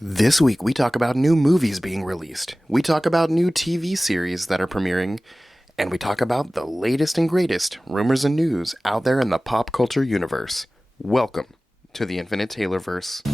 This week, we talk about new movies being released, we talk about new TV series that are premiering, and we talk about the latest and greatest rumors and news out there in the pop culture universe. Welcome to the Infinite Taylorverse.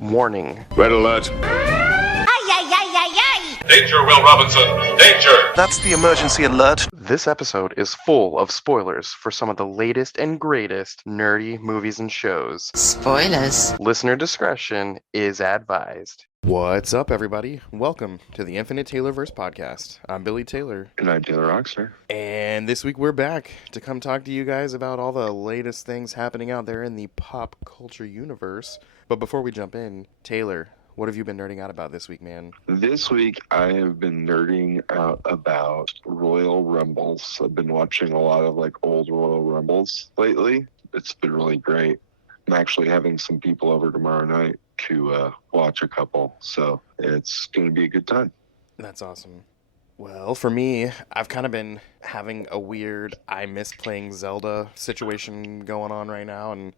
Warning. Red alert. Ay, ay, ay, ay, ay! Danger, Will Robinson. Danger. That's the emergency alert. This episode is full of spoilers for some of the latest and greatest nerdy movies and shows. Spoilers. Listener discretion is advised. What's up, everybody? Welcome to the Infinite Taylorverse podcast. I'm Billy Taylor. And I'm Taylor Oxner. And this week we're back to come talk to you guys about all the latest things happening out there in the pop culture universe. But before we jump in, Taylor, what have you been nerding out about this week, man? This week I have been nerding out about Royal Rumbles. I've been watching a lot of old Royal Rumbles lately. It's been really great. I'm actually having some people over tomorrow night to watch a couple, so it's going to be a good time. That's awesome. Well, for me, I've kind of been having a weird I miss playing Zelda situation going on right now, and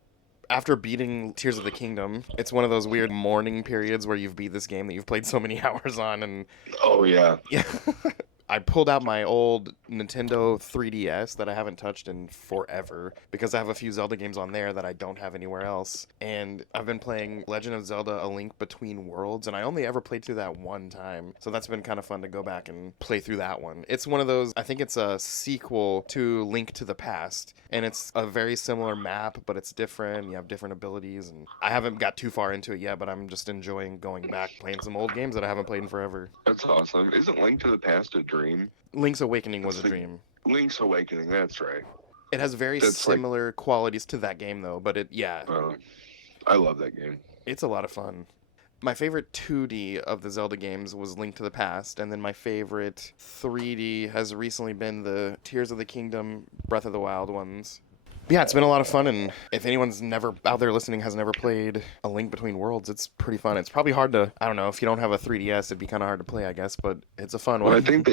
after beating Tears of the Kingdom, it's one of those weird mourning periods where you've beat this game that you've played so many hours on, and Oh, yeah. yeah. I pulled out my old Nintendo 3DS that I haven't touched in forever because I have a few Zelda games on there that I don't have anywhere else. And I've been playing Legend of Zelda: A Link Between Worlds, and I only ever played through that one time. So that's been kind of fun to go back and play through that one. It's one of those, I think it's a sequel to Link to the Past, and it's a very similar map, but it's different. You have different abilities, and I haven't got too far into it yet, but I'm just enjoying going back, playing some old games that I haven't played in forever. That's awesome. Isn't Link to the Past a dream? Link's Awakening was a dream. Link's Awakening, that's right. It has very That's similar qualities to that game, though, but I love that game. it's a lot of fun. My favorite 2D of the Zelda games was Link to the Past, and then my favorite 3D has recently been the Tears of the Kingdom, Breath of the Wild ones. Yeah, it's been a lot of fun, and if anyone's never out there listening has never played A Link Between Worlds, it's pretty fun. It's probably hard to, I don't know, if you don't have a 3DS, it'd be kind of hard to play, I guess, but it's a fun one. Well, I think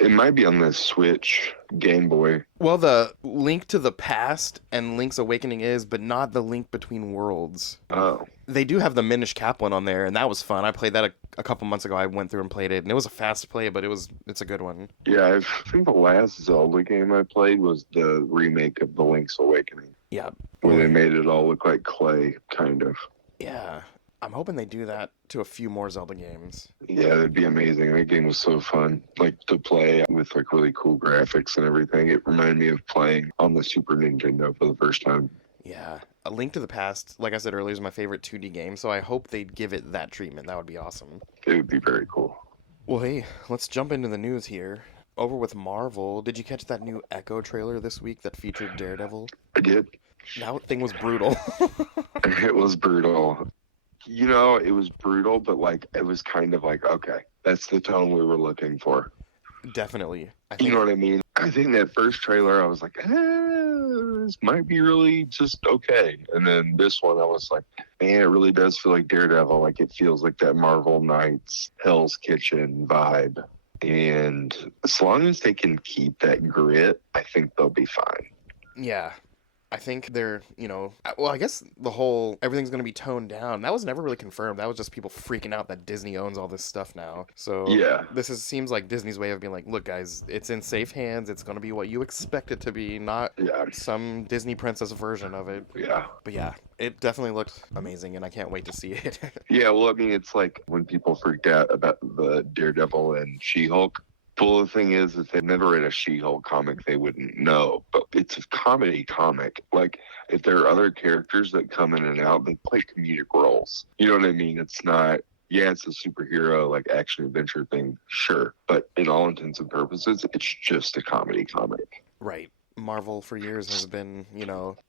it might be on the Switch Game Boy. Well, the Link to the Past and Link's Awakening is, but not the Link Between Worlds. Oh. They do have the Minish Cap one on there, and that was fun. I played that a couple months ago. I went through and played it, and it was a fast play, but it's a good one. Yeah, I think the last Zelda game I played was the remake of The Link's Awakening. Yeah. Where they made it all look like clay, kind of. Yeah. I'm hoping they do that to a few more Zelda games. Yeah, that'd be amazing. That game was so fun. To play with really cool graphics and everything. It reminded me of playing on the Super Nintendo for the first time. Yeah. A Link to the Past, like I said earlier, is my favorite 2D game, so I hope they'd give it that treatment. That would be awesome. It would be very cool. Well, hey, let's jump into the news here. Over with Marvel, did you catch that new Echo trailer this week that featured Daredevil? I did. That thing was brutal. It was brutal. It was brutal, but it was kind of okay, that's the tone we were looking for. Definitely. You know what I mean? I think that first trailer, I was like, this might be really just okay. And then this one, I was like, man, it really does feel like Daredevil. It feels like that Marvel Knights, Hell's Kitchen vibe. And as long as they can keep that grit, I think they'll be fine. Yeah. I think they're, I guess everything's going to be toned down. That was never really confirmed. That was just people freaking out that Disney owns all this stuff now. So yeah, seems like Disney's way of being like, look, guys, it's in safe hands. It's going to be what you expect it to be, not some Disney princess version of it. Yeah. But yeah, it definitely looked amazing, and I can't wait to see it. Yeah, well, I mean, it's like when people freaked out about the Daredevil and She-Hulk. Well, the thing is, if they never read a She-Hulk comic, they wouldn't know. But it's a comedy comic. If there are other characters that come in and out, they play comedic roles. You know what I mean? It's not, it's a superhero, action-adventure thing, sure. But in all intents and purposes, it's just a comedy comic. Right. Marvel for years has been,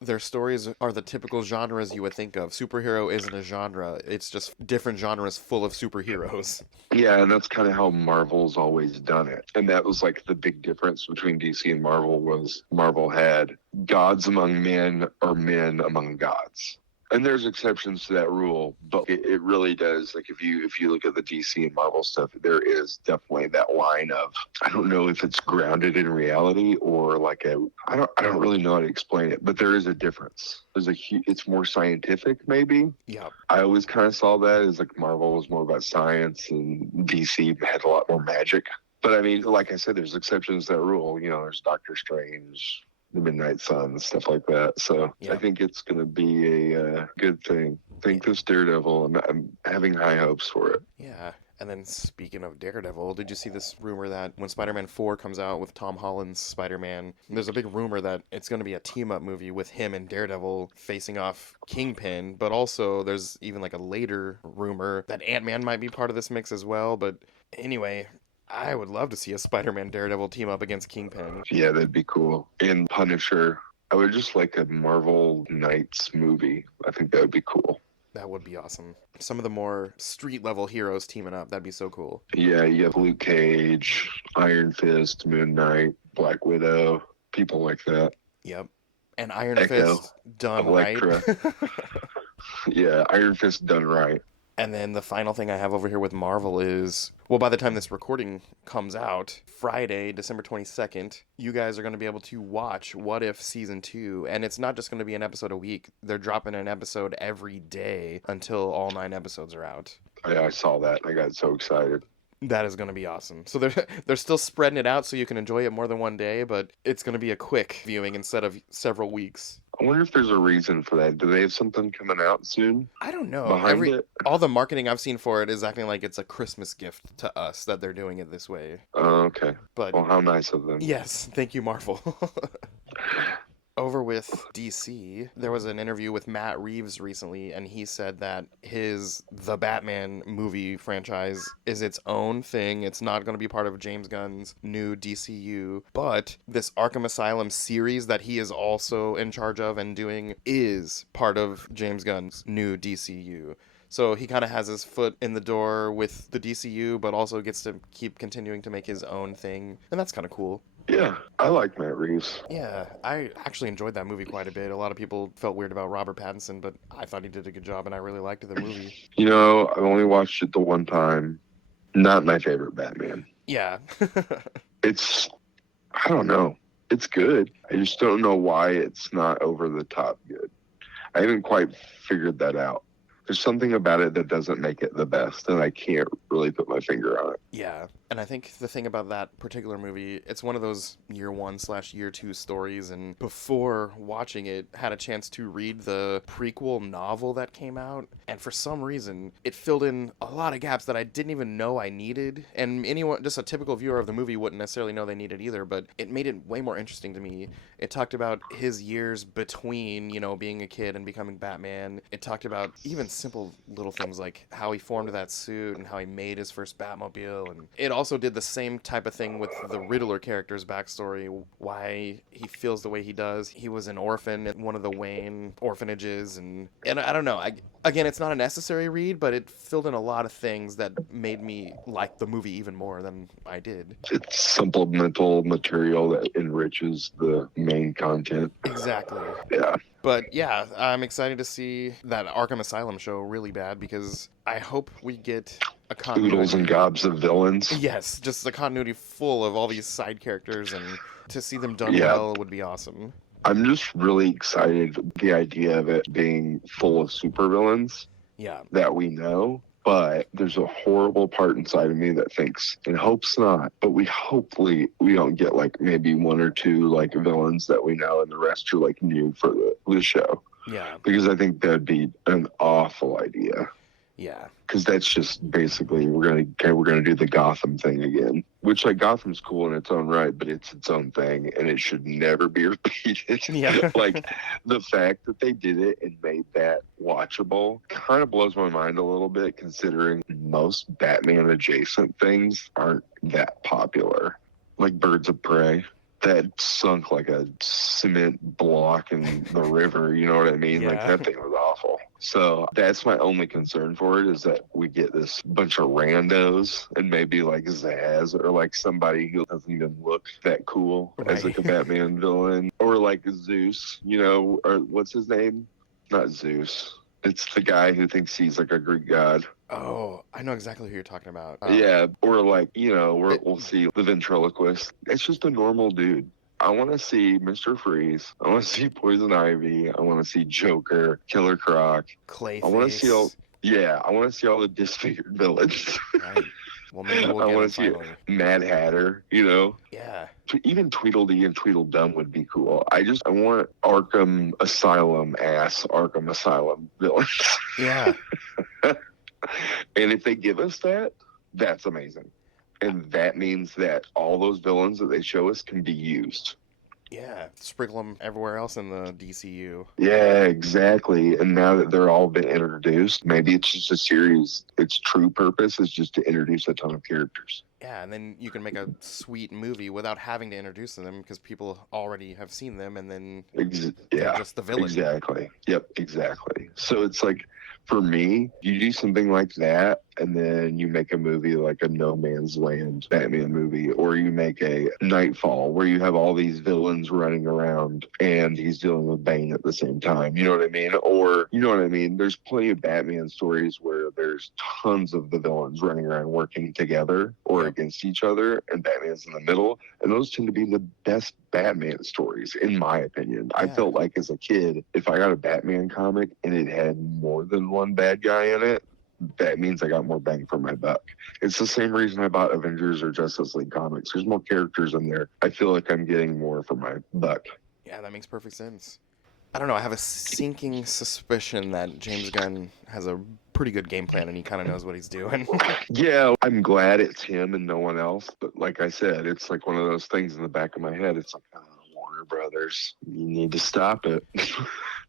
their stories are the typical genres you would think of. Superhero isn't a genre, it's just different genres full of superheroes. Yeah, and that's kind of how Marvel's always done it. And that was like the big difference between DC and Marvel was Marvel had gods among men or men among gods. And there's exceptions to that rule, but it really does. Like if you look at the DC and Marvel stuff, there is definitely that line of, I don't know if it's grounded in reality or like I don't really know how to explain it, but there is a difference. It's more scientific maybe. Yeah. I always kind of saw that as like Marvel was more about science and DC had a lot more magic. But I mean, like I said, there's exceptions to that rule. There's Doctor Strange, the Midnight Sun, stuff like that. So Yeah. I think it's going to be a good thing. I think this Daredevil, I'm having high hopes for it. Yeah. And then speaking of Daredevil, did you see this rumor that when Spider-Man 4 comes out with Tom Holland's Spider-Man, there's a big rumor that it's going to be a team-up movie with him and Daredevil facing off Kingpin, but also there's even like a later rumor that Ant-Man might be part of this mix as well. But anyway, I would love to see a Spider-Man Daredevil team up against Kingpin. Yeah, that'd be cool. And Punisher, I would just like a Marvel Knights movie. I think that would be cool. That would be awesome. Some of the more street-level heroes teaming up, that'd be so cool. Yeah, you have Luke Cage, Iron Fist, Moon Knight, Black Widow, people like that. Yep. And Iron Echo, Fist done Elektra. right. Yeah, Iron Fist done right. And then the final thing I have over here with Marvel is, well, by the time this recording comes out, Friday, December 22nd, you guys are going to be able to watch What If Season 2. And it's not just going to be an episode a week. They're dropping an episode every day until all 9 episodes are out. Yeah, I saw that. I got so excited. That is going to be awesome. So they're still spreading it out so you can enjoy it more than one day, but it's going to be a quick viewing instead of several weeks. I wonder if there's a reason for that. Do they have something coming out soon? I don't know. Behind it? All the marketing I've seen for it is acting like it's a Christmas gift to us that they're doing it this way. Oh, okay. But Well, how nice of them. yes, thank you, Marvel. Over with DC, there was an interview with Matt Reeves recently, and he said that The Batman movie franchise is its own thing. It's not going to be part of James Gunn's new DCU, but this Arkham Asylum series that he is also in charge of and doing is part of James Gunn's new DCU. So he kind of has his foot in the door with the DCU, but also gets to keep continuing to make his own thing, and that's kind of cool. Yeah, I like Matt Reeves. Yeah, I actually enjoyed that movie quite a bit. A lot of people felt weird about Robert Pattinson, but I thought he did a good job, and I really liked the movie. I've only watched it the one time. Not my favorite Batman. Yeah. I don't know. It's good. I just don't know why it's not over the top good. I haven't quite figured that out. There's something about it that doesn't make it the best, and I can't really put my finger on it. Yeah. And I think the thing about that particular movie, it's one of those year 1/year 2 stories, and before watching it, had a chance to read the prequel novel that came out, and for some reason, it filled in a lot of gaps that I didn't even know I needed, and anyone, just a typical viewer of the movie wouldn't necessarily know they needed either, but it made it way more interesting to me. It talked about his years between, being a kid and becoming Batman. It talked about even simple little things like how he formed that suit and how he made his first Batmobile, and it also did the same type of thing with the Riddler character's backstory, why he feels the way he does. He was an orphan at one of the Wayne orphanages, and I don't know. Again, it's not a necessary read, but it filled in a lot of things that made me like the movie even more than I did. It's supplemental material that enriches the main content. Exactly. Yeah. But yeah, I'm excited to see that Arkham Asylum show really bad, because I hope we get a continuity. Oodles and gobs of villains. Yes, just a continuity full of all these side characters, and to see them done Yeah. well would be awesome. I'm just really excited the idea of it being full of supervillains Yeah. that we know. But there's a horrible part inside of me that thinks, and hopes not, but hopefully we don't get like maybe one or two like villains that we know and the rest are like new for the show. Yeah. Because I think that'd be an awful idea. Yeah. Because that's just basically we're gonna do the Gotham thing again, which like Gotham's cool in its own right, but it's its own thing and it should never be repeated. Yeah. Like the fact that they did it and made that watchable kind of blows my mind a little bit, considering most Batman adjacent things aren't that popular, like Birds of Prey. that sunk like a cement block in the river. You know what I mean? Like, Yeah. that thing was awful. So that's my only concern for it, is that we get this bunch of randos and maybe like Zaz or like somebody who doesn't even look that cool as like a Right. Batman villain, or like Zeus, you know, or what's his name? Not Zeus. It's the guy who thinks he's like a Greek god. Oh, I know exactly who you're talking about. Yeah, or like, you know, we'll see the ventriloquist. It's just a normal dude. I want to see Mr. Freeze. I want to see Poison Ivy. I want to see Joker, Killer Croc. Clayface. I want to see all. Yeah, I want to see all the disfigured villains. Right. Well, maybe we'll I get want him to see finally. Mad Hatter. You know, Yeah. even Tweedledee and Tweedledum would be cool. I want Arkham Asylum villains. Yeah. And if they give us that, that's amazing. And that means that all those villains that they show us can be used. Yeah. Sprinkle them everywhere else in the DCU. Yeah, exactly. And now that they're all been introduced, maybe it's just a series. Its true purpose is just to introduce a ton of characters. Yeah, and then you can make a sweet movie without having to introduce them because people already have seen them, and then they're just the villain. Exactly. Yep, exactly. So it's like, for me, you do something like that, and then you make a movie like a No Man's Land Batman movie, or you make a Nightfall where you have all these villains running around and he's dealing with Bane at the same time. You know what I mean? Or, you know what I mean? There's plenty of Batman stories where there's tons of the villains running around working together or against each other, and Batman's in the middle. And those tend to be the best Batman stories, in my opinion. I felt like as a kid, if I got a Batman comic and it had more than one bad guy in it, that means I got more bang for my buck. It's the same reason I bought Avengers or Justice League comics. There's more characters in there. I feel like I'm getting more for my buck. Yeah, that makes perfect sense. I don't know. I have a sinking suspicion that James Gunn has a pretty good game plan and he kind of knows what he's doing. Yeah, I'm glad it's him and no one else. But like I said, it's like one of those things in the back of my head. It's like, oh, Warner Brothers, you need to stop it.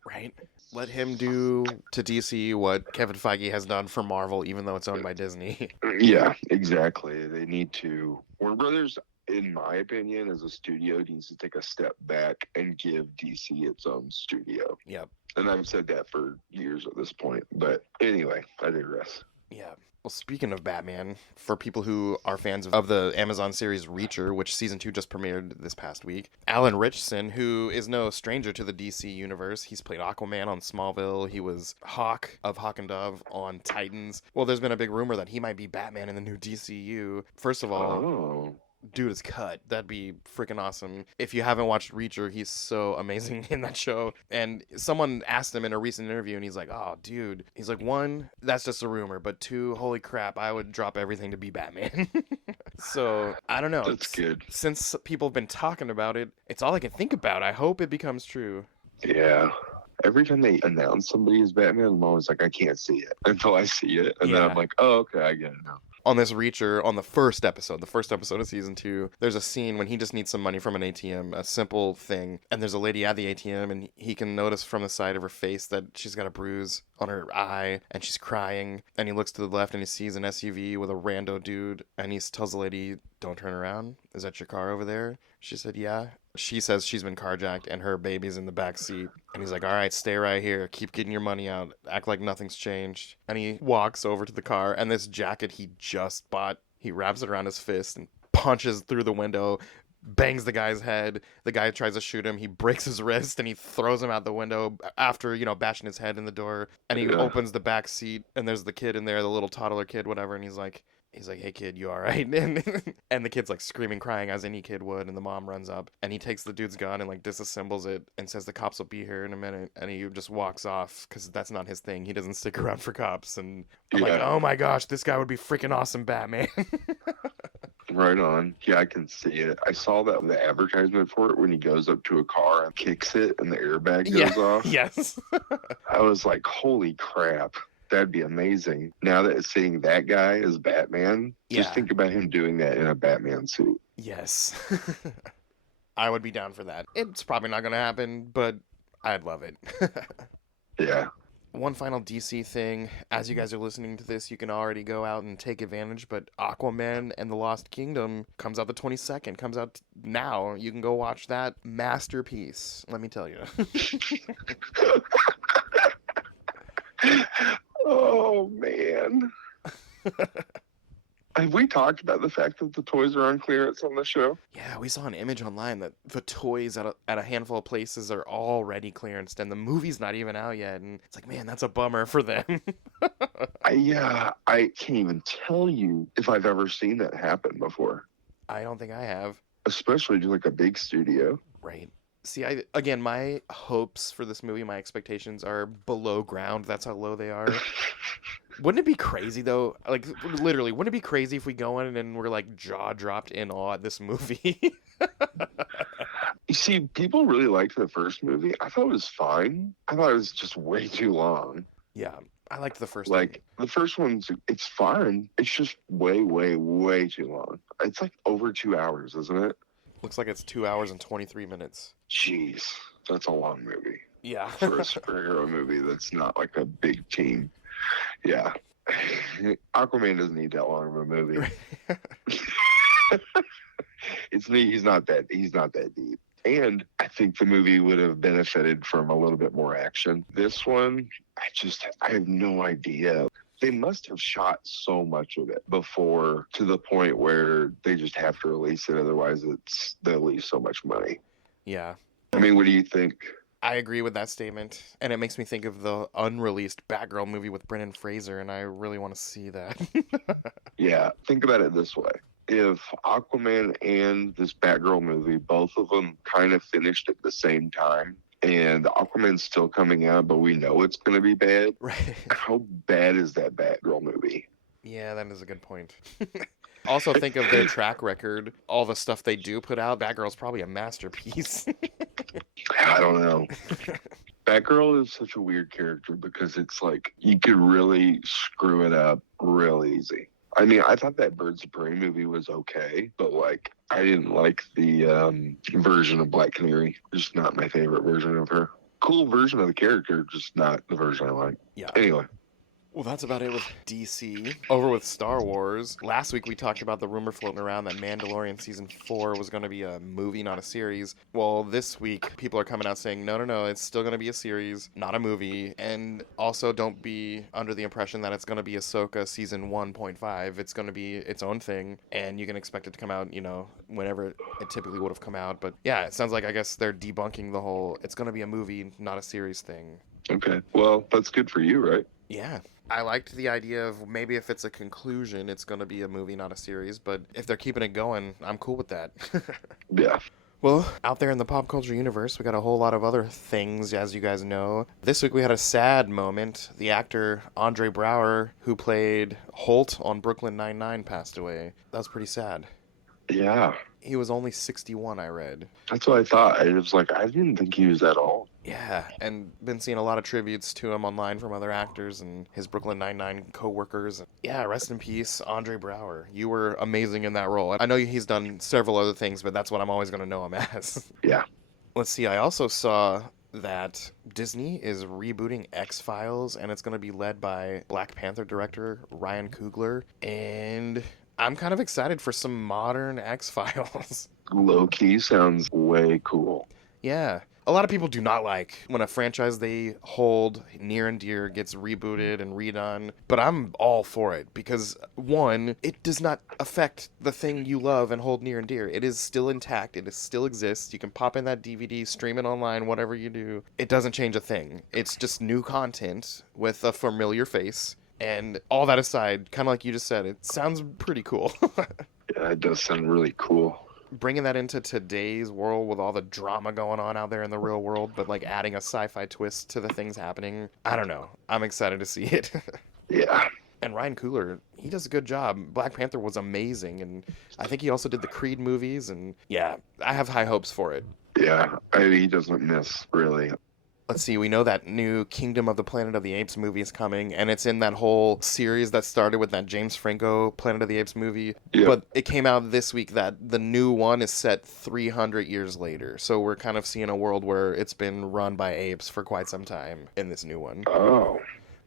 Right? Let him do to DC what Kevin Feige has done for Marvel, even though it's owned by Disney. Yeah, exactly. They need to. Warner Brothers, in my opinion, as a studio, needs to take a step back and give DC its own studio. Yep. And I've said that for years at this point. But anyway, I digress. Yeah. Well, speaking of Batman, for people who are fans of the Amazon series Reacher, which season 2 just premiered this past week, Alan Ritchson, who is no stranger to the DC universe, he's played Aquaman on Smallville, he was Hawk of Hawk and Dove on Titans. Well, there's been a big rumor that he might be Batman in the new DCU. First of all, dude is cut. That'd be freaking awesome. If you haven't watched Reacher, he's so amazing in that show. And someone asked him in a recent interview, and he's like, oh, dude. He's like, 1, that's just a rumor. But 2, holy crap, I would drop everything to be Batman. So, I don't know. That's good. Since people have been talking about it, it's all I can think about. I hope it becomes true. Yeah. Every time they announce somebody as Batman, I'm always like, I can't see it until I see it. And then I'm like, oh, okay, I get it now. On this Reacher, on the first episode of season 2, there's a scene when he just needs some money from an ATM, a simple thing, and there's a lady at the ATM, and he can notice from the side of her face that she's got a bruise on her eye, and she's crying, and he looks to the left, and he sees an SUV with a rando dude, and he tells the lady, don't turn around, is that your car over there? She said, yeah. She says she's been carjacked and her baby's in the back seat. And he's like, all right, stay right here. Keep getting your money out. Act like nothing's changed. And he walks over to the car, and this jacket he just bought, he wraps it around his fist and punches through the window, bangs the guy's head. The guy tries to shoot him. He breaks his wrist and he throws him out the window after, bashing his head in the door. And he opens the back seat, and there's the kid in there, the little toddler kid, whatever. And he's like, hey kid, you all right? And the kid's like screaming, crying as any kid would. And the mom runs up and he takes the dude's gun and like disassembles it and says the cops will be here in a minute. And he just walks off because that's not his thing. He doesn't stick around for cops. And I'm like, oh my gosh, this guy would be freaking awesome Batman. Right on. Yeah, I can see it. I saw that the advertisement for it when he goes up to a car and kicks it and the airbag goes off. Yes. I was like, holy crap. That'd be amazing. Now that seeing that guy as Batman, just think about him doing that in a Batman suit. Yes. I would be down for that. It's probably not going to happen, but I'd love it. Yeah. One final DC thing. As you guys are listening to this, you can already go out and take advantage, but Aquaman and the Lost Kingdom comes out the 22nd. Comes out now. You can go watch that masterpiece, let me tell you. Oh, man. Have we talked about the fact that the toys are on clearance on the show? Yeah, we saw an image online that the toys at a handful of places are already clearanced, and the movie's not even out yet. And it's like, man, that's a bummer for them. I can't even tell you if I've ever seen that happen before, I don't think I have. especially to like a big studio. Right. See, again, my hopes for this movie, my expectations are below ground. That's how low they are. Wouldn't it be crazy though? Like literally, wouldn't it be crazy if we go in and we're like jaw dropped in awe at this movie? You see, people really liked the first movie. I thought it was fine. I thought it was just way too long. Yeah, I liked the first Like the first one's, it's fine. It's just way, way, way too long. It's like over 2 hours, isn't it? Looks like it's 2 hours and 23 minutes. Jeez, that's a long movie Yeah. for a superhero movie that's not like a big team. Yeah. Aquaman doesn't need that long of a movie. He's not that deep. And I think the movie would have benefited from a little bit more action. This one, I have no idea. They must have shot so much of it before to the point where they just have to release it. Otherwise, they'll lose so much money. Yeah. I mean, what do you think? I agree with that statement. And it makes me think of the unreleased Batgirl movie with Brendan Fraser, and I really want to see that. Yeah, think about it this way. If Aquaman and this Batgirl movie, both of them kind of finished at the same time, and Aquaman's still coming out, but we know it's going to be bad, Right. how bad is that Batgirl movie? Yeah, that is a good point. Also, think of their track record, all the stuff they do put out. Batgirl's probably a masterpiece. I don't know. Batgirl is such a weird character because it's like you could really screw it up real easy. I mean, I thought that Birds of Prey movie was okay, but like I didn't like the version of Black Canary. Just not my favorite version of her. Cool version of the character, just not the version I like. Yeah. Anyway. Well, that's about it with DC. Over with Star Wars. Last week we talked about the rumor floating around that Mandalorian Season 4 was going to be a movie, not a series. Well, this week people are coming out saying, no, it's still going to be a series, not a movie. And also don't be under the impression that it's going to be Ahsoka Season 1.5. It's going to be its own thing, and you can expect it to come out, whenever it typically would have come out. But yeah, it sounds like I guess they're debunking the whole, it's going to be a movie, not a series thing. Okay. Well, that's good for you, right? Yeah. I liked the idea of maybe if it's a conclusion, it's going to be a movie, not a series. But if they're keeping it going, I'm cool with that. Yeah. Well, out there in the pop culture universe, we got a whole lot of other things, as you guys know. This week we had a sad moment. The actor Andre Braugher, who played Holt on Brooklyn Nine-Nine, passed away. That was pretty sad. Yeah. He was only 61, I read. That's what I thought. I was like, I didn't think he was that old. Yeah, and been seeing a lot of tributes to him online from other actors and his Brooklyn Nine-Nine co-workers. Yeah, rest in peace, Andre Braugher. You were amazing in that role. I know he's done several other things, but that's what I'm always going to know him as. Yeah. Let's see, I also saw that Disney is rebooting X-Files, and it's going to be led by Black Panther director Ryan Coogler, and I'm kind of excited for some modern X-Files. Low-key sounds way cool. Yeah. A lot of people do not like when a franchise they hold near and dear gets rebooted and redone, but I'm all for it because, one, it does not affect the thing you love and hold near and dear. It is still intact. It still exists. You can pop in that DVD, stream it online, whatever you do. It doesn't change a thing. It's just new content with a familiar face. And all that aside, kind of like you just said, it sounds pretty cool. Yeah, it does sound really cool. Bringing that into today's world with all the drama going on out there in the real world, but like adding a sci-fi twist to the things happening. I don't know. I'm excited to see it. Yeah. And Ryan Coogler, he does a good job. Black Panther was amazing, and I think he also did the Creed movies, and yeah, I have high hopes for it. Yeah, he doesn't miss, really. Let's see, we know that new Kingdom of the Planet of the Apes movie is coming, and it's in that whole series that started with that James Franco Planet of the Apes movie. Yep. But it came out this week that the new one is set 300 years later. So we're kind of seeing a world where it's been run by apes for quite some time in this new one. Oh.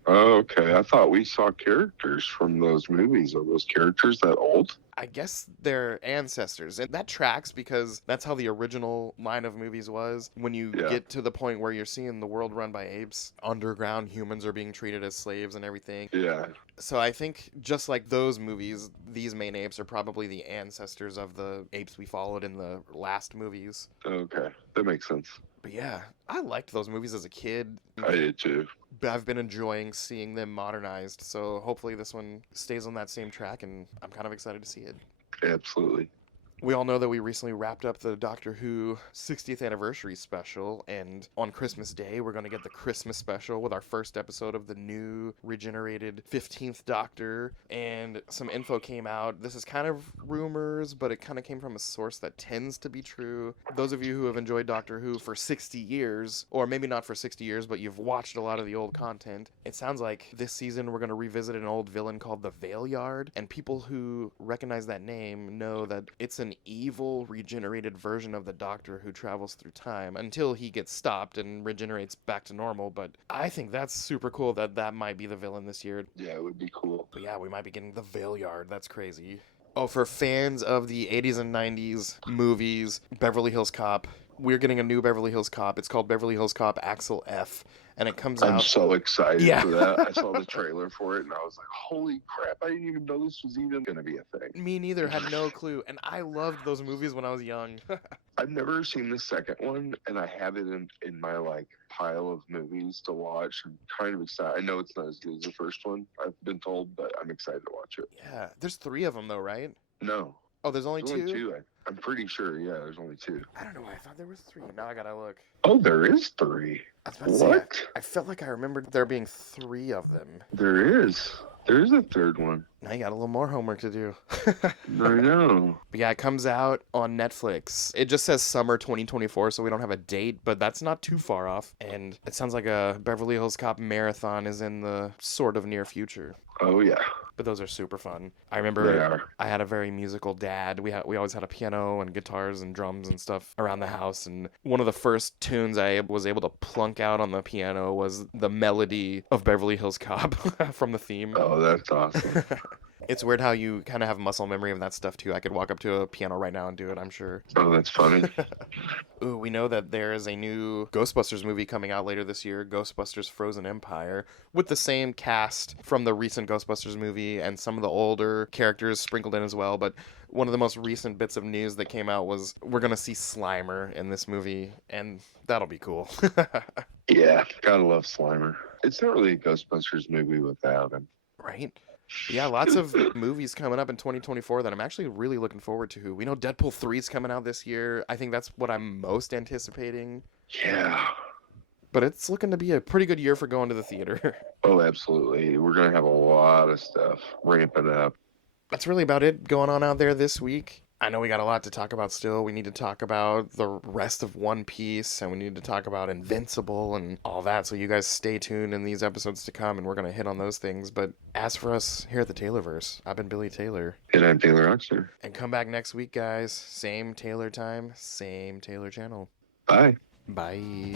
Okay. I thought we saw characters from those movies. Are those characters that old? I guess they're ancestors, and that tracks because that's how the original line of movies was. When you get to the point where you're seeing the world run by apes, underground humans are being treated as slaves and everything. Yeah. So I think just like those movies, these main apes are probably the ancestors of the apes we followed in the last movies. Okay. That makes sense. But yeah, I liked those movies as a kid. I did too. But I've been enjoying seeing them modernized, so hopefully this one stays on that same track, and I'm kind of excited to see it. Absolutely. We all know that we recently wrapped up the Doctor Who 60th anniversary special, and on Christmas Day, we're going to get the Christmas special with our first episode of the new regenerated 15th Doctor, and some info came out. This is kind of rumors, but it kind of came from a source that tends to be true. Those of you who have enjoyed Doctor Who for 60 years, or maybe not for 60 years, but you've watched a lot of the old content, it sounds like this season we're going to revisit an old villain called the Veil Yard, and people who recognize that name know that it's an evil regenerated version of the Doctor who travels through time until he gets stopped and regenerates back to normal. But I think that's super cool that might be the villain this year. Yeah, it would be cool. But yeah, we might be getting the Veil Yard. That's crazy. Oh, for fans of the 80s and 90s movies, Beverly Hills Cop, we're getting a new Beverly Hills Cop. It's called Beverly Hills Cop Axel F. And it comes out. I'm so excited Yeah. for that. I saw the trailer for it and I was like, holy crap, I didn't even know this was even going to be a thing. Me neither, had no clue. And I loved those movies when I was young. I've never seen the second one, and I have it in my like pile of movies to watch. I'm kind of excited. I know it's not as good as the first one, I've been told, but I'm excited to watch it. Yeah, there's 3 of them though, right? No. Oh, there's only There's 2? only 2. I'm pretty sure, yeah, there's only 2. I don't know. I thought there was 3. Now I gotta look. Oh, there is 3. I was about to say, What? I felt like I remembered there being 3 of them. There is. There's a third one. Now you got a little more homework to do. I know. But yeah, it comes out on Netflix. It just says summer 2024, so we don't have a date, but that's not too far off. And it sounds like a Beverly Hills Cop marathon is in the sort of near future. Oh, yeah. But those are super fun. I They remember are. I had a very musical dad. We always had a piano and guitars and drums and stuff around the house. And one of the first tunes I was able to plunk out on the piano was the melody of Beverly Hills Cop from the theme. Oh, that's awesome. It's weird how you kind of have muscle memory of that stuff too. I could walk up to a piano right now and do it, I'm sure. Oh, that's funny. Ooh, we know that there is a new Ghostbusters movie coming out later this year, Ghostbusters Frozen Empire, with the same cast from the recent Ghostbusters movie and some of the older characters sprinkled in as well. But one of the most recent bits of news that came out was we're going to see Slimer in this movie, and that'll be cool. Yeah, gotta love Slimer. It's not really a Ghostbusters movie without him. Right? Yeah, lots of movies coming up in 2024 that I'm actually really looking forward to. We know Deadpool 3 is coming out this year. I think that's what I'm most anticipating. Yeah. But it's looking to be a pretty good year for going to the theater. Oh, absolutely. We're going to have a lot of stuff ramping up. That's really about it going on out there this week. I know we got a lot to talk about still. We need to talk about the rest of One Piece, and we need to talk about Invincible and all that. So you guys stay tuned in these episodes to come, and we're going to hit on those things. But as for us here at the Taylorverse, I've been Billy Taylor. And I'm Taylor Oxner. And come back next week, guys. Same Taylor time, same Taylor channel. Bye. Bye.